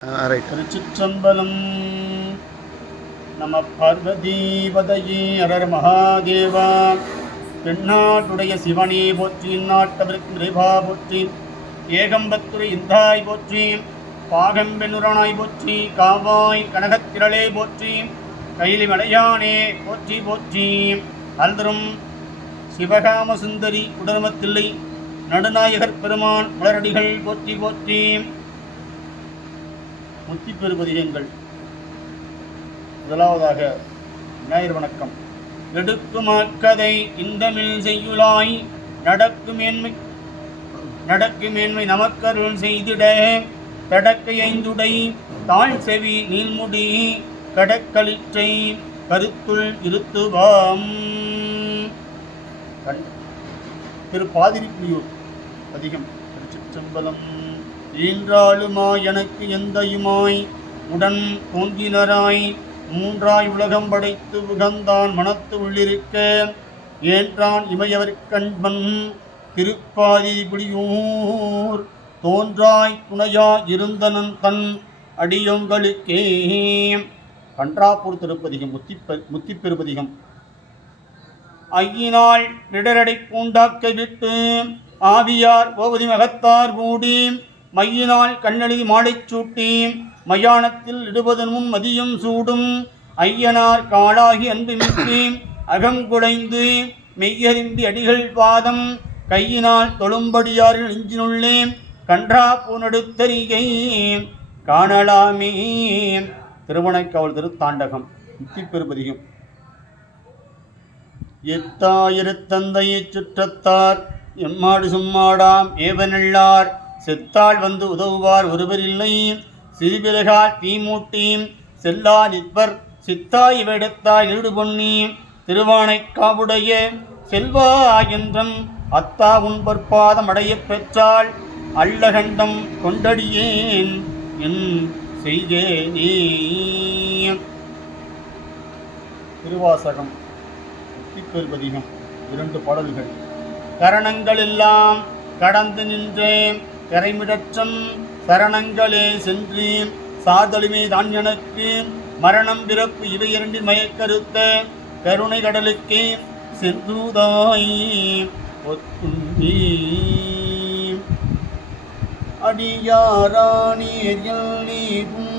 திருச்சிற்றம்பலம். நம பார்வதீபதையே அரர் மகாதேவா. தென்னாட்டுடைய சிவனே போற்றி, இந்நாட்டவருக்கு நிறைவா போற்றி, ஏகம்பத்துரை இந்தாய் போற்றி, பாகம்பெனுரனாய் போற்றி, காவாய் கனகத்திரளே போற்றி, கைலி மலையானே போற்றி போற்றி. அல்தரும் சிவகாம சுந்தரி உடர்மத்தில்லை நடுநாயகர் பெருமான் மலரடிகள் போற்றி போற்றி. முத்திப்பெருபதிகங்கள். முதலாவதாக விநாயகர் வணக்கம். எடுக்குமாக்கதை இந்தமில் செய்யுளாய் நடக்கு மேன்மை நமக்கருள் செய்திட, தடக்கை ஐந்துடை தாழ் செவி நீள்முடி கடக்களிற்றை கருத்துள் இருத்துவாம். திருப்பாதிரிப்புலியூர் பதிகம். திருச்சிற்றம்பலம். ஈன்றாளுமா எனக்கு எந்தையுமாய் உடன் தோன்றினராய் மூன்றாய் உலகம் படைத்து உகந்தான் மனத்து உள்ளிருக்க, ஏன்றான் இமையவர் கண்பன் திருப்பாதிரிப்புலியூர் தோன்றாய் துணையா இருந்தனன் தன் அடியோங்களுக்கே. கன்றாப்பூர் திருப்பதிகம். முத்திப்பெருபதிகம். ஐயினால் நிடரடை பூண்டாக்க விட்டு ஆவியார் ஓவதி மகத்தார் கூடி, மையினால் கண்ணெழுதி மாடைச் சூட்டி மயானத்தில் இடுவதன் முன் மதியம் சூடும், ஐயனார் காளாகி அன்பு மிக்கி அகங்குடைந்து மெய்யறிம்பி அடிகள் பாதம் கையினால் தொழும்படியாரில் நெஞ்சினுள்ளே கன்றா பூனடுத்தரிகை காணலாமே. திருவணைக்காவல் திருத்தாண்டகம். முத்திப்பெருபதிகம். எத்தாயிரத்தந்தையை சுற்றத்தார் எம்மாடு சும்மாடாம் ஏவனெல்லார், செத்தாள் வந்து உதவுவார் ஒருவரில்லை, சிறுபிறகால் தீமூட்டி செல்லா நிற்பர் சித்தாய் இவைடத்தாய் ஈடு பொன்னி, திருவானைக்காவுடைய செல்வா என்றன் அத்தா உன் பொற்பாதம் அடையப் பெற்றாள், அல்லகண்டம் கொண்டடியேன் என் செய்கேனே. திருவாசகம். முத்திப்பெருபதிகம். 2 பாடல்கள். கரணங்கள் எல்லாம் கடந்து நின்றேன் கரைமிடற்றம், சரணங்களே சென்று சாதலுமே தான் எனக்கு, மரணம் பிறப்பு இவை இரண்டின் மயக்கருத்த கருணை கடலுக்கே சென்றுதாய் ஒத்துண்டே. அடியாரானீர்கள் நீவும்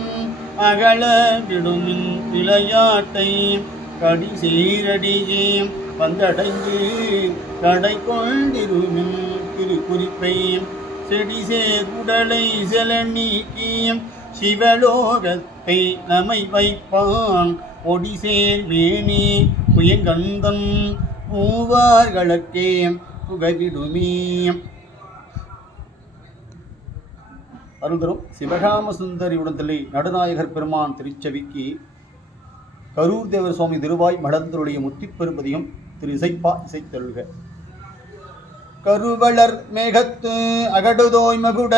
அகல விடுமின் விளையாட்டை, கடி சீரடியே வந்தடைந்து கடை கொண்டிருமின் திருக்குறிப்பை, செடி சேர்வுடலை செல நீக்கி சிவலோகத்தை நமை வைப்பான், ஒடிசேர் மேனி புயங்கந்தன் பூவார்களே புகவிடுமே. அருள்தரும் சிவகாம சுந்தரி உடன்தலை நடுநாயகர் பெருமான் திருச்செவிக்கு கரூர் தேவர் சுவாமி திருவாய் மடந்தருடைய முத்திப்பெருபதிகம். திரு இசைப்பா இசைத்தொழுக. கருவளர் மேகத்து அகடுதோய் மகுட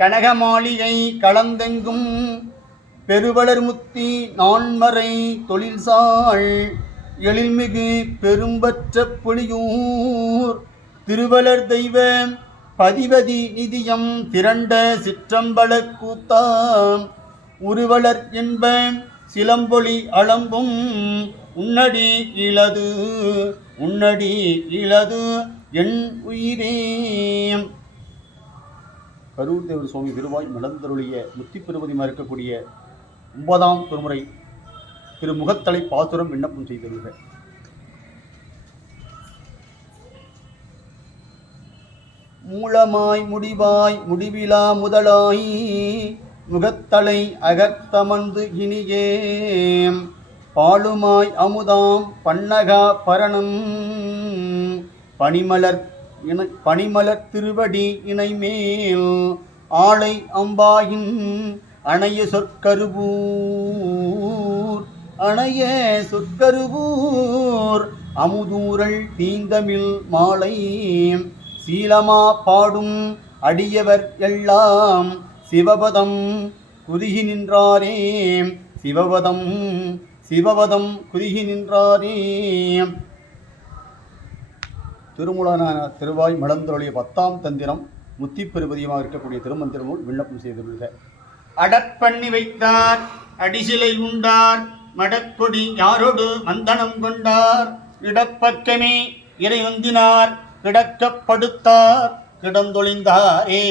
கனக மாளிகை களந்தெங்கும், பெருவளர் முத்தி நான்மறை தொழில்சாள் எழில்மிகு பெரும்பற்ற புலியூர், திருவளர் தெய்வ பதிவதி நிதியம் திரண்ட சிற்றம்பல கூத்தாம், உருவளர் என்ப சிலம்பொலி அளம்பும் உன்னடி இளது என் உயிரே. கரூர் தேவர் சுவாமி திருவாய் மலர்ந்தருளிய முத்திப்பெருபதியமாக இருக்கக்கூடிய 9ஆம் திருமுறை திருமுகத்தலை பாசுரம் விண்ணப்பம் செய்திருக்க. மூலமாய் முடிவாய் முடிவிலா முதலாய் முகத்தலை அகத்தமர்ந்து இனியே, பாலுமாய் அமுதாம் பன்னகா பரணம் பனிமலர் திருவடி இணைமேல், ஆளை அம்பாயின் அணைய சொற்கருவூர் அமுதூரல் தீந்தமிழ் மாலை, சீலமா பாடும் அடியவர் எல்லாம் சிவபதம் குறுகி நின்றாரே, சிவபதம் குறுகி நின்றாரே. திருமூலனான திருவாய் மடந்தருளிய 10ஆம் தந்திரம் முத்திப்பெருபதியமாக இருக்கக்கூடிய திருமந்திர நூல் விண்ணப்பம் செய்துள்ளது. அடப்பண்ணி வைத்தார் அடிசிலை உண்டார் மடக்கொடி யாரோடு மந்தனம் கொண்டார் இடப்பக்கமே இறை வந்தினார் கிடக்கப்படுத்தார் கிடந்தொழிந்தாரே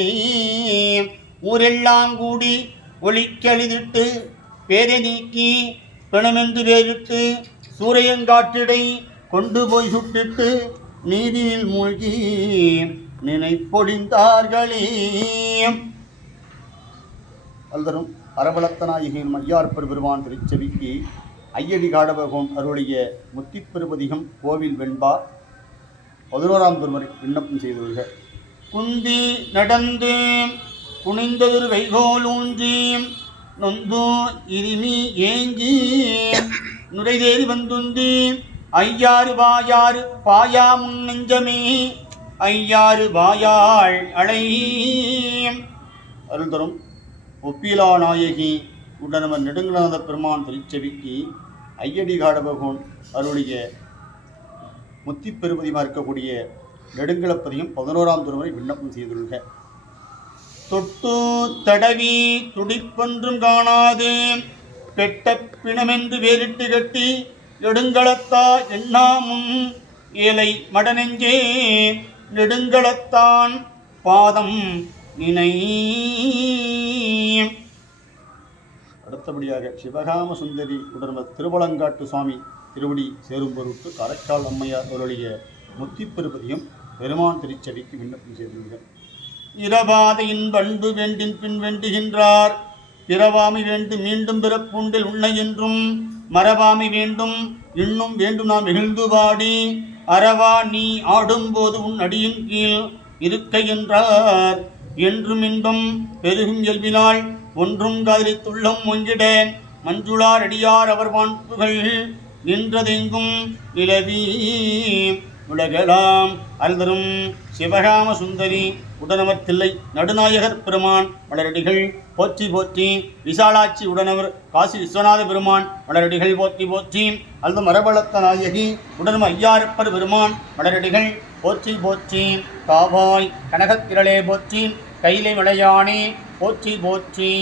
ஊரெல்லாம் கூடி ஒளிக்கழிதிட்டு பேரை நீக்கி பிணமென்று வேறிட்டு சூரியங்காற்றிடை கொண்டு போய் சுட்டிட்டு நீதியில் மூழ்கி நினைப்பொழிந்தார்களே. அல்தரும் அரவலத்தநாயகியின் மையார்ப்பர் பெருமான் திருச்செவிக்கு ஐயடி காடபகோன் அருளிய முத்திப்பெருபதிகம் கோவில் வெண்பா 11ஆம் திருமுறை விண்ணப்பம் செய்துள்ள குந்தி நடந்து குனிந்ததொரு வைகோல் ஊன்றி நொந்து இருமி ஏங்கி நுரைதேறி வந்துந்தி ஐயாறு வாயாறு பாயா முன் நெஞ்சமே ஐயாறு வாயாள் அலை. அருள் தரும் ஒப்பிலா நாயகி உடனவர் நெடுங்கநாத பெருமான் திருச்செவிக்கு ஐயடி காடபகோன் அருளிய முத்திப்பெருபதியமாக இருக்கக்கூடிய நெடுங்கலப்பதியும் 11ஆம் திருமுறை விண்ணப்பம் செய்துள்ள தொட்டு தடவி துடிப்பொன்றும் காணாது கெட்ட பிணமென்று வேறிட்டு கட்டி நெடுங்களத்தா எண்ணாமும் ஏலை மடனெஞ்சே நெடுங்களத்தான் பாதம் நினை. அடுத்தபடியாக சிவகாம சுந்தரி உடனவர் திருவலங்காட்டு சுவாமி திருவடி சேரும் பொருட்டு காரைக்கால் அம்மையார் அவருடைய முத்திப்பெருபதியும் பெருமான் திருச்செவிக்கு விண்ணப்பம் செய்துள்ளார். இரவாதையின் பண்பு வேண்டின் பின் வேண்டுகின்றார் பிறவாமி வேண்டும் மீண்டும் பிறப்புண்டில் உன்னை என்றும் மறவாமி வேண்டும் இன்னும் வேண்டும் நாம் நெகிழ்ந்து பாடி அறவா நீ ஆடும்போது உன் அடியின் கீழ் இருக்க என்றார் என்றும் இன்பம் பெருகும் இயல்பினால் ஒன்றும் காதலித்துள்ளம் ஒங்கிட மஞ்சுளார் அடியார் அவர் வான்புகள் நின்றதெங்கும் நிலவி உலகலாம். அல்தரும் சிவகாம சுந்தரி உடனவர் தில்லை நடுநாயகர் பெருமான் மலரடிகள் போற்றி போற்றி விசாலாட்சி உடனவர் காசி விஸ்வநாத பெருமான் மலரடிகள் போற்றி போற்றி அல்தம் அரவலத்த நாயகி உடனும் ஐயாரப்பர் பெருமான் மலரடிகள் போற்றி போற்றி காவாய் கனகத்திரளே போற்றி கைலை மலையானே போற்றி போற்றி.